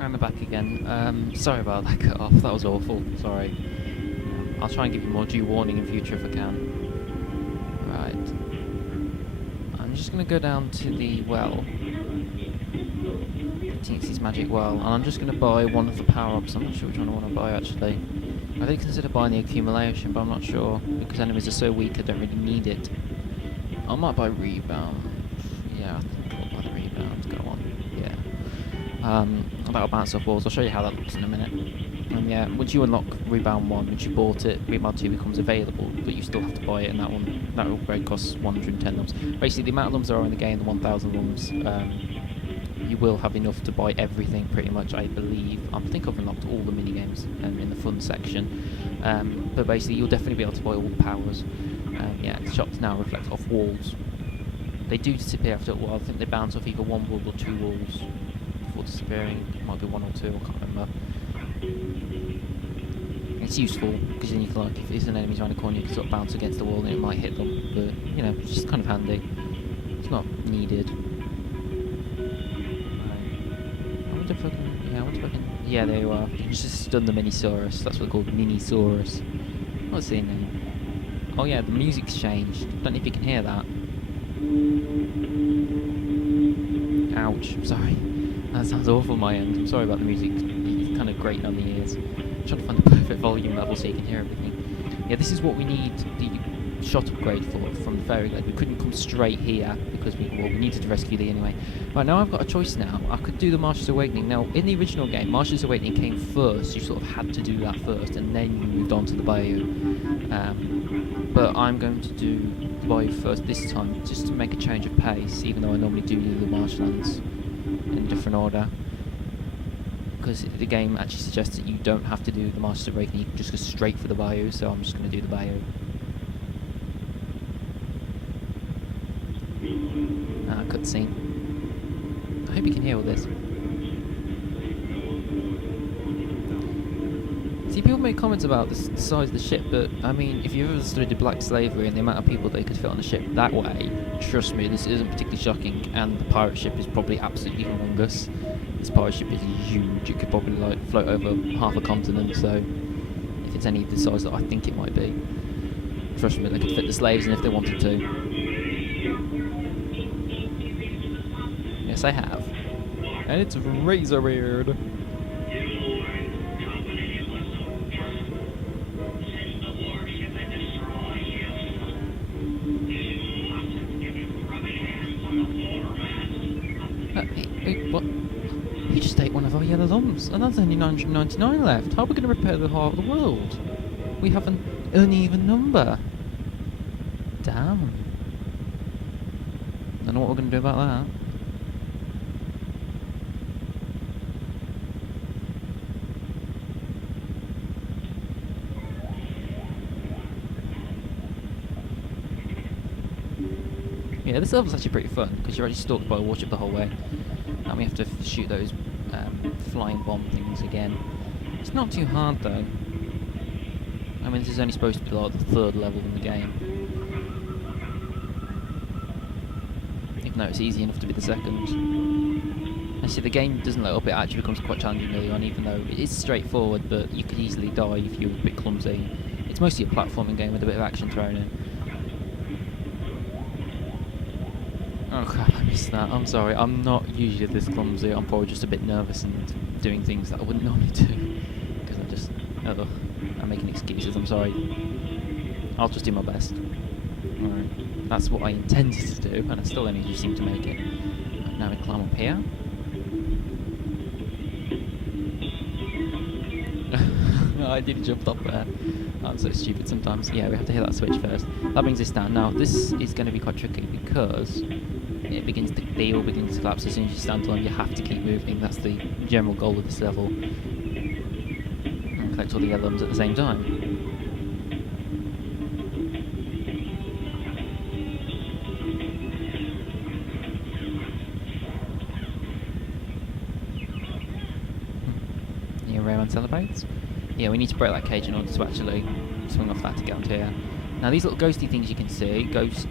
And I'm back again. Sorry about that cut off. That was awful. Sorry. I'll try and give you more due warning in future if I can. Right. I'm just going to go down to the well. Tinksy's magic well. And I'm just going to buy one of the power-ups. I'm not sure which one I want to buy actually. I did consider buying the accumulation, but I'm not sure. Because enemies are so weak I don't really need it. I might buy rebound. Yeah, I think I'll buy the rebound. Go on. Yeah. That'll bounce off walls. I'll show you how that looks in a minute. Yeah, once you unlock Rebound 1, once you bought it, Rebound 2 becomes available, but you still have to buy it, and that upgrade costs 110 lumps. Basically, the amount of lumps there are in the game, the 1,000 lumps, you will have enough to buy everything, pretty much, I believe. I think I've unlocked all the minigames in the fun section, but basically, you'll definitely be able to buy all the powers. Yeah, the shops now reflect off walls. They do disappear after a while. I think they bounce off either one wall or two walls before disappearing. It might be one or two, I can't remember. It's useful because then you can, like, if there's an enemy around the corner, you can sort of bounce against the wall and it might hit them. But you know, it's just kind of handy. It's not needed. Right. I wonder if I can. Yeah, I wonder if I can. Yeah, there you are. You can just stun the Minisaurus. That's what they're called, Minisaurus. What's their name? Oh yeah, the music's changed. Don't know if you can hear that. Ouch. Sorry. That sounds awful on my end. I'm sorry about the music. It's kind of grating on the ears. I'm trying to find the perfect volume level so you can hear everything. Yeah, this is what we need the shot upgrade for from the Fairy Glade. We couldn't come straight here because we needed to rescue Lee anyway. Right, now I've got a choice now. I could do the Marsh's Awakening. Now, in the original game, Marsh's Awakening came first. You sort of had to do that first, and then you moved on to the Bayou. But I'm going to do the Bayou first this time, just to make a change of pace, even though I normally do the marshlands in a different order. Because the game actually suggests that you don't have to do the Marsh's Awakening, you can just go straight for the Bayou, so I'm just going to do the Bayou. Cutscene. I hope you can hear all this. See, people make comments about the size of the ship, but I mean, if you've ever studied black slavery and the amount of people they could fit on the ship that way, trust me, this isn't particularly shocking, and the pirate ship is probably absolutely humongous. This pirate ship is huge. It could probably like float over half a continent, so if it's any of the size that I think it might be, trust me, they could fit the slaves in if they wanted to. Yes, I have. And it's razor weird. Hey, what? You just ate one of our yellow lumps, and that's only 999 left. How are we going to repair the heart of the world? We have an uneven number. Damn. Don't know what we're going to do about that. Yeah, this level's actually pretty fun, because you're already stalked by a warship the whole way. And we have to shoot those flying bomb things again. It's not too hard though. I mean, this is only supposed to be like the third level in the game. Even though it's easy enough to be the second. Actually, the game doesn't let up, it actually becomes quite challenging early on, even though it is straightforward, but you could easily die if you're a bit clumsy. It's mostly a platforming game with a bit of action thrown in. Oh crap, I missed that. I'm sorry, I'm not usually this clumsy. I'm probably just a bit nervous and doing things that I wouldn't normally do. Because I'm making excuses, I'm sorry. I'll just do my best. Alright, that's what I intended to do, and I still only just seem to make it. Now we climb up here. I did jump up there. I'm so stupid sometimes. Yeah, we have to hit that switch first. That brings us down. Now, this is going to be quite tricky because the all begins to collapse as soon as you stand on. You have to keep moving. That's the general goal of this level. And collect all the yellow lumps at the same time. Yeah, Rayman celebrates. Yeah, we need to break that cage in order to actually swing off that to get onto here. Now these little ghosty things you can see, ghost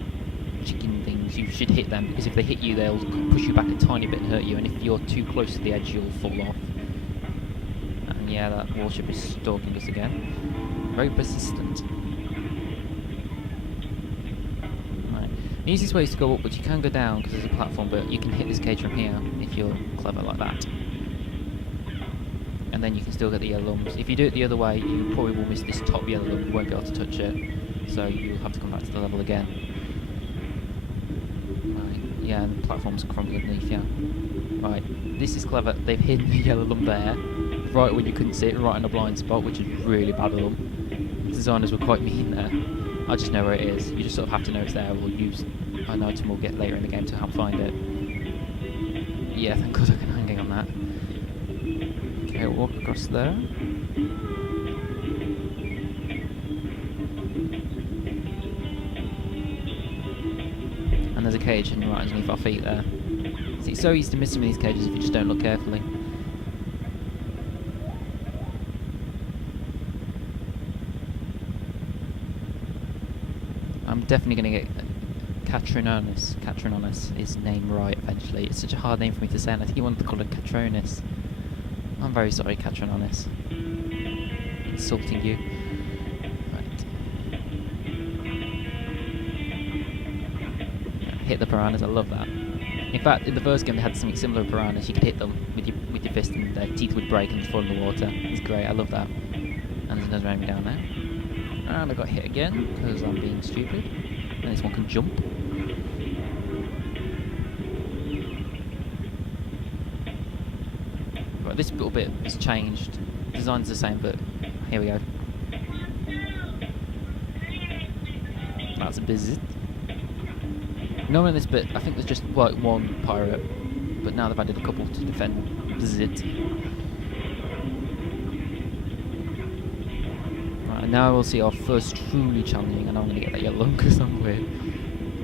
chicken things, you should hit them, because if they hit you they'll push you back a tiny bit and hurt you, and if you're too close to the edge you'll fall off. And yeah, that warship is stalking us again. Very persistent. Right. The easiest way is to go up, but you can go down because there's a platform, but you can hit this cage from here if you're clever like that. And then you can still get the yellow lumps. If you do it the other way, you probably will miss this top yellow lump, you won't be able to touch it. So you'll have to come back to the level again. Right, yeah, and the platform's from underneath, yeah. Right, this is clever. They've hidden the yellow lump there, right when you couldn't see it, right in a blind spot, which is really bad of them. The designers were quite mean there. I just know where it is. You just sort of have to know it's there, or use an item we'll get later in the game to help find it. Yeah, thank God I can hang on that. Okay, we'll walk across there. And there's a cage right underneath our feet there. See, it's so easy to miss some of these cages if you just don't look carefully. I'm definitely going to get Catronis is name right eventually. It's such a hard name for me to say, and I think you wanted to call it Catronis. I'm very sorry, Catronis. Insulting you. Right. Hit the piranhas, I love that. In fact, in the first game they had something similar to piranhas. You could hit them with your fist and their teeth would break and fall in the water. It's great, I love that. And there's another enemy down there. And I got hit again because I'm being stupid. And this one can jump. Right, this little bit has changed. Design's the same, but here we go. That's a visit. Normally in this bit, I think there's just like one pirate, but now they've added a couple to defend visit. Right, and now we'll see our first truly challenging, and I'm going to get that yellow because I'm weird.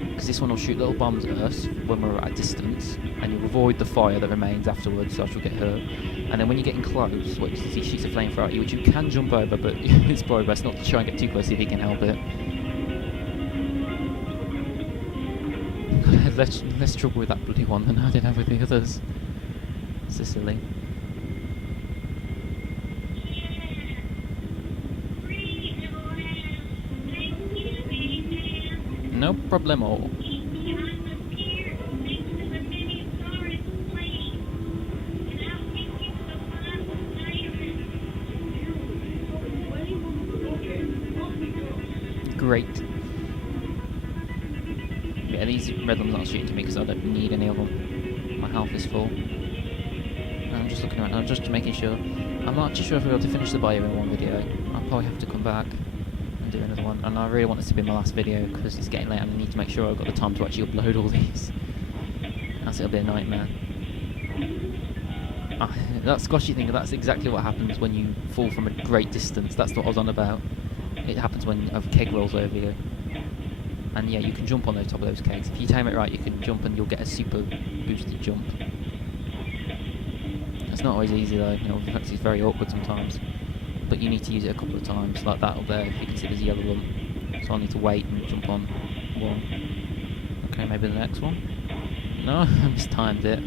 Because this one will shoot little bombs at us when we're at a distance, and you'll avoid the fire that remains afterwards, so I shall get hurt. And then when you're getting close, what you see shoots a flamethrower at you, which you can jump over, but it's probably best not to try and get too close if you can help it. Less trouble with that bloody one than I did have with the others. Sicily. No problemo. Great. Yeah, these red ones aren't shooting to me because I don't need any of them. My health is full. And I'm just looking around, I'm just making sure. I'm not too sure if we'll be able to finish the bio in one video. I'll probably have to come back and do another one. And I really want this to be my last video because it's getting late and I need to make sure I've got the time to actually upload all these. Else it'll be a nightmare. That squashy thing, that's exactly what happens when you fall from a great distance. That's what I was on about. It happens when a keg rolls over you. And yeah, you can jump on the top of those kegs. If you time it right, you can jump and you'll get a super boosted jump. It's not always easy though, you know, it's very awkward sometimes. But you need to use it a couple of times, like that up there, if you can see there's a yellow lump. So I'll need to wait and jump on one. Okay, maybe the next one? No, I mistimed it.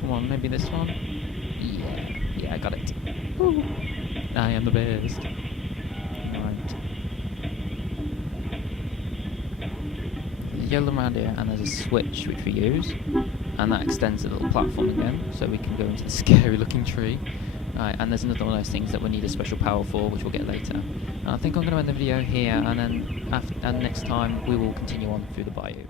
Come on, maybe this one? Yeah, I got it. Woo. I am the best. Yellow around here, and there's a switch which we use, and that extends the little platform again, so we can go into the scary looking tree. And there's another one of those things that we need a special power for, which we'll get later. And I think I'm going to end the video here, and then next time we will continue on through the bayou.